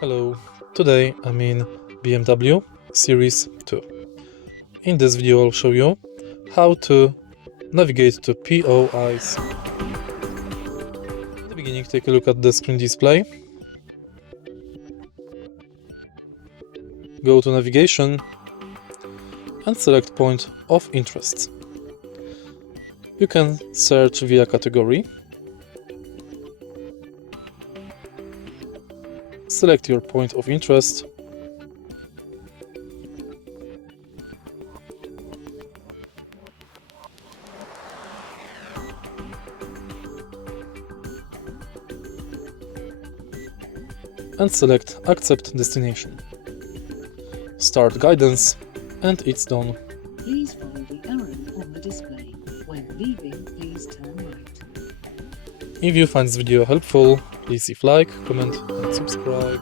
Hello, today I'm in BMW Series 2. In this video I'll show you how to navigate to POIs. In the beginning, take a look at the screen display. Go to navigation and select point of interest. You can search via category. Select your point of interest. And select Accept Destination. Start guidance, and it's done. Please follow the arrow on the display. When leaving, please turn right. If you find this video helpful, please leave like, comment and subscribe.